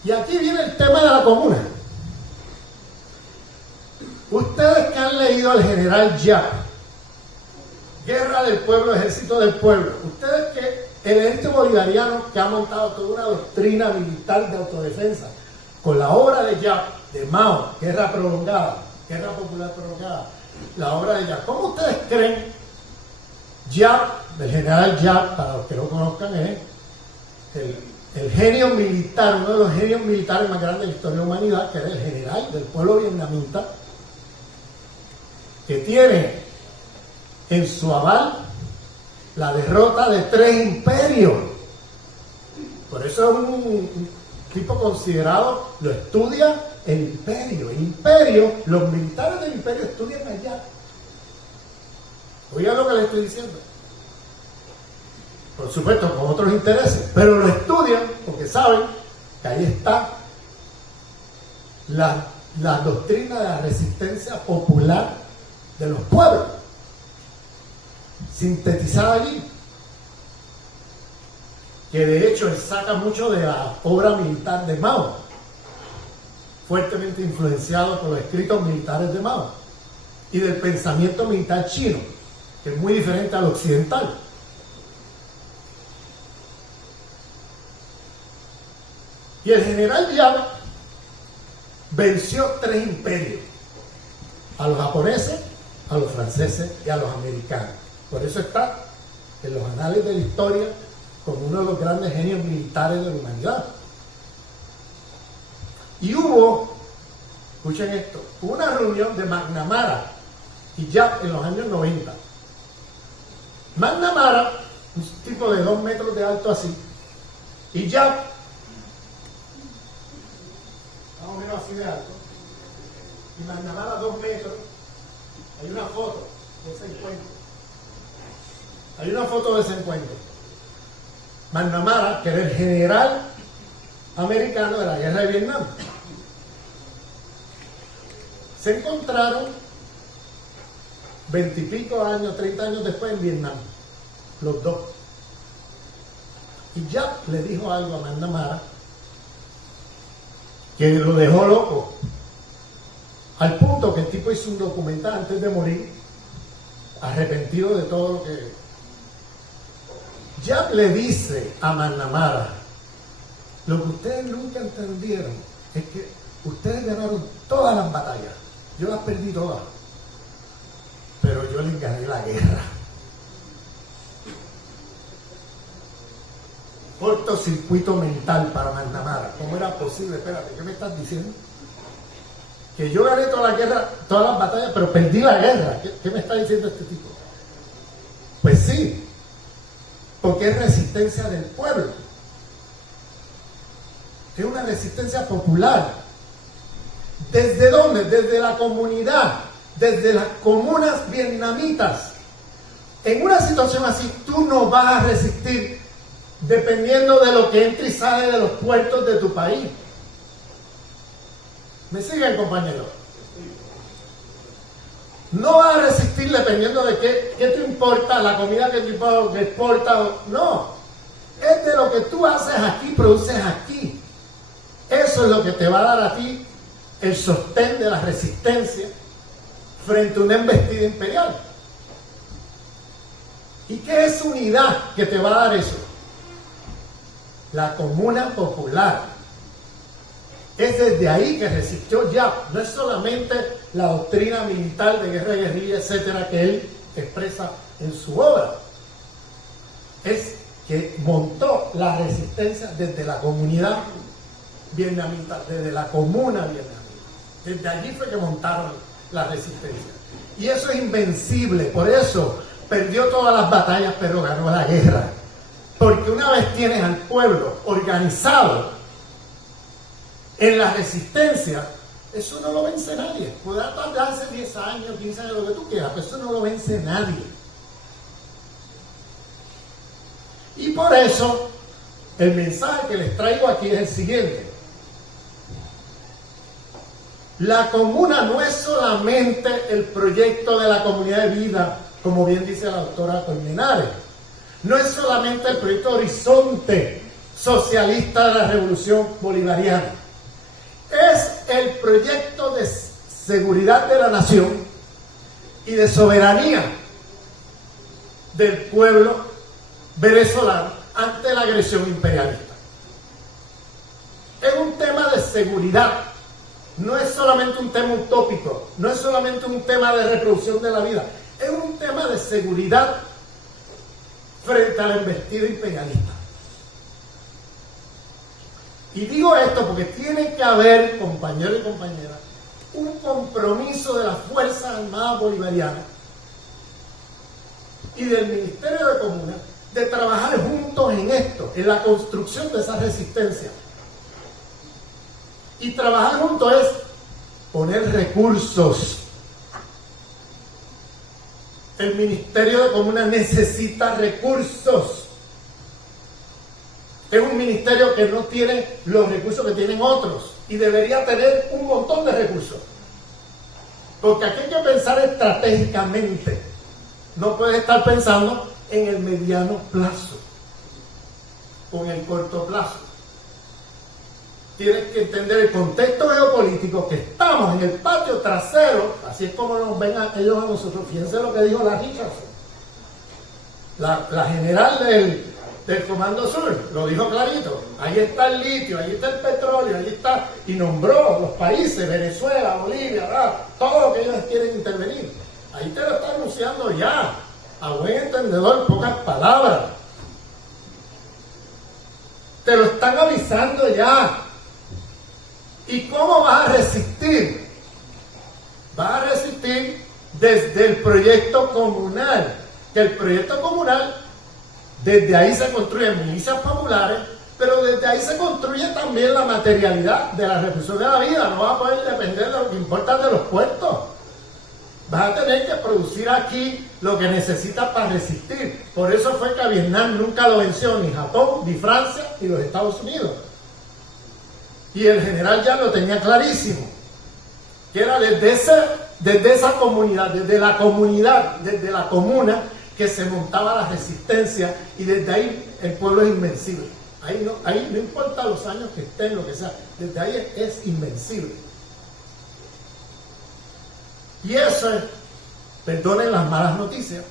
Y aquí viene el tema de la comuna. Ustedes que han leído al general Giap, Guerra del Pueblo, Ejército del Pueblo, ustedes que el ejército bolivariano que ha montado toda una doctrina militar de autodefensa, con la obra de Giap, de Mao, Guerra Prolongada, Guerra Popular Prolongada, la obra de Giap, ¿cómo ustedes creen? Giap, el general Giap, para los que no conozcan, es el genio militar, uno de los genios militares más grandes de la historia de la humanidad, que era el general del pueblo vietnamita, que tiene en su aval la derrota de 3 imperios. Por eso es un tipo considerado, lo estudia el imperio. El imperio, los militares del imperio estudian allá. Oigan lo que les estoy diciendo. Por supuesto, con otros intereses, pero lo estudian porque saben que ahí está la doctrina de la resistencia popular de los pueblos, sintetizada allí, que de hecho él saca mucho de la obra militar de Mao, fuertemente influenciado por los escritos militares de Mao y del pensamiento militar chino, que es muy diferente al occidental. Y el general Giap venció 3 imperios: a los japoneses, a los franceses y a los americanos. Por eso está en los anales de la historia como uno de los grandes genios militares de la humanidad. Y hubo, escuchen esto, una reunión de McNamara y Giap en los años 90. McNamara, un tipo de 2 metros de alto así, y Giap, más o menos así de alto, y McNamara 2 metros. Hay una foto de ese encuentro. Hay una foto de ese encuentro. McNamara, que era el general americano de la guerra de Vietnam. Se encontraron 20 y pico años, 30 años después en Vietnam, los dos. Y Giap le dijo algo a McNamara que lo dejó loco, al punto que el tipo hizo un documental antes de morir, arrepentido de todo lo que... Giap le dice a McNamara: lo que ustedes nunca entendieron es que ustedes ganaron todas las batallas, yo las perdí todas, pero yo les gané la guerra. Cortocircuito mental para McNamara. ¿Cómo era posible? Espérate, ¿qué me estás diciendo? Que yo gané toda la guerra, todas las batallas, pero perdí la guerra. ¿Qué me está diciendo este tipo? Pues sí, porque es resistencia del pueblo. Es una resistencia popular. ¿Desde dónde? Desde la comunidad, desde las comunas vietnamitas. En una situación así, tú no vas a resistir dependiendo de lo que entra y sale de los puertos de tu país. ¿Me siguen, compañeros? No vas a resistir dependiendo de qué te importa, la comida que tú exportas. No, es de lo que tú haces aquí, produces aquí. Eso es lo que te va a dar a ti el sostén de la resistencia frente a una embestida imperial. ¿Y qué es unidad que te va a dar eso? La comuna popular. Es desde ahí que resistió Giap. No es solamente la doctrina militar de guerra, guerrilla, etcétera, que él expresa en su obra. Es que montó la resistencia desde la comunidad vietnamita, desde la comuna vietnamita. Desde allí fue que montaron la resistencia. Y eso es invencible. Por eso perdió todas las batallas, pero ganó la guerra. Porque una vez tienes al pueblo organizado en la resistencia, eso no lo vence nadie. Podrá tardarse 10 años, 15 años, lo que tú quieras, pero eso no lo vence nadie. Y por eso, el mensaje que les traigo aquí es el siguiente. La comuna no es solamente el proyecto de la comunidad de vida, como bien dice la doctora Colmenares. No es solamente el proyecto Horizonte socialista de la Revolución Bolivariana. Es el proyecto de seguridad de la nación y de soberanía del pueblo venezolano ante la agresión imperialista. Es un tema de seguridad. No es solamente un tema utópico, no es solamente un tema de reproducción de la vida, es un tema de seguridad frente a la embestida imperialista. Y digo esto porque tiene que haber, compañeros y compañeras, un compromiso de las Fuerzas Armadas Bolivarianas y del Ministerio de Comunas de trabajar juntos en esto, en la construcción de esa resistencia. Y trabajar juntos es poner recursos. El Ministerio de Comunas necesita recursos. Es un ministerio que no tiene los recursos que tienen otros y debería tener un montón de recursos. Porque aquí hay que pensar estratégicamente. No puedes estar pensando en el mediano plazo o en el corto plazo. Tienes que entender el contexto geopolítico, que estamos en el patio trasero, así es como nos ven ellos a nosotros. Fíjense lo que dijo la Richardson, la general del Comando Sur, lo dijo clarito. Ahí está el litio, ahí está el petróleo, ahí está, y nombró los países, Venezuela, Bolivia, ¿verdad? Todo lo que ellos quieren intervenir. Ahí te lo está anunciando ya, a buen entendedor, en pocas palabras. Te lo están avisando ya. ¿Y cómo vas a resistir? Vas a resistir desde el proyecto comunal. Que el proyecto comunal, desde ahí se construyen milicias populares, pero desde ahí se construye también la materialidad de la reproducción de la vida. No vas a poder depender de lo que importa de los puertos. vas a tener que producir aquí lo que necesitas para resistir. Por eso fue que a Vietnam nunca lo venció ni Japón, ni Francia, ni los Estados Unidos. Y el general ya lo tenía clarísimo, que era desde esa comunidad, desde la comuna, que se montaba la resistencia, y desde ahí el pueblo es invencible. Ahí no importa los años que estén, lo que sea, desde ahí es invencible. Y eso es, perdonen las malas noticias,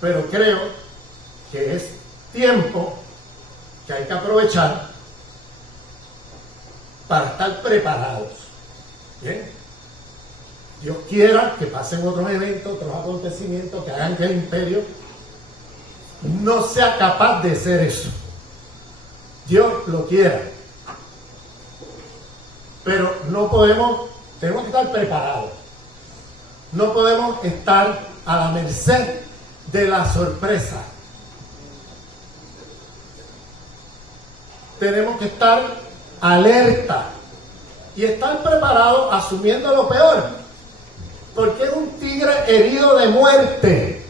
pero creo que es tiempo que hay que aprovechar para estar preparados. ¿Bien? Dios quiera que pasen otros eventos, otros acontecimientos que hagan que el imperio no sea capaz de hacer eso. Dios lo quiera. Pero no podemos, tenemos que estar preparados. No podemos estar a la merced de la sorpresa. Tenemos que estar alerta y estar preparados asumiendo lo peor. Porque es un tigre herido de muerte.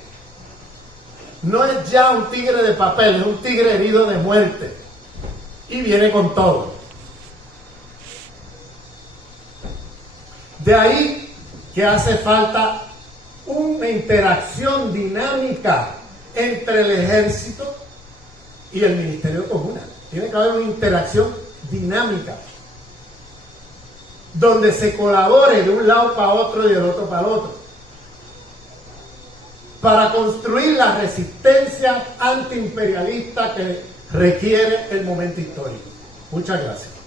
No es ya un tigre de papel, es un tigre herido de muerte. Y viene con todo. De ahí que hace falta una interacción dinámica entre el ejército y el Ministerio Comunal. Tiene que haber una interacción dinámica donde se colabore de un lado para otro y del otro para el otro para construir la resistencia antiimperialista que requiere el momento histórico. Muchas gracias.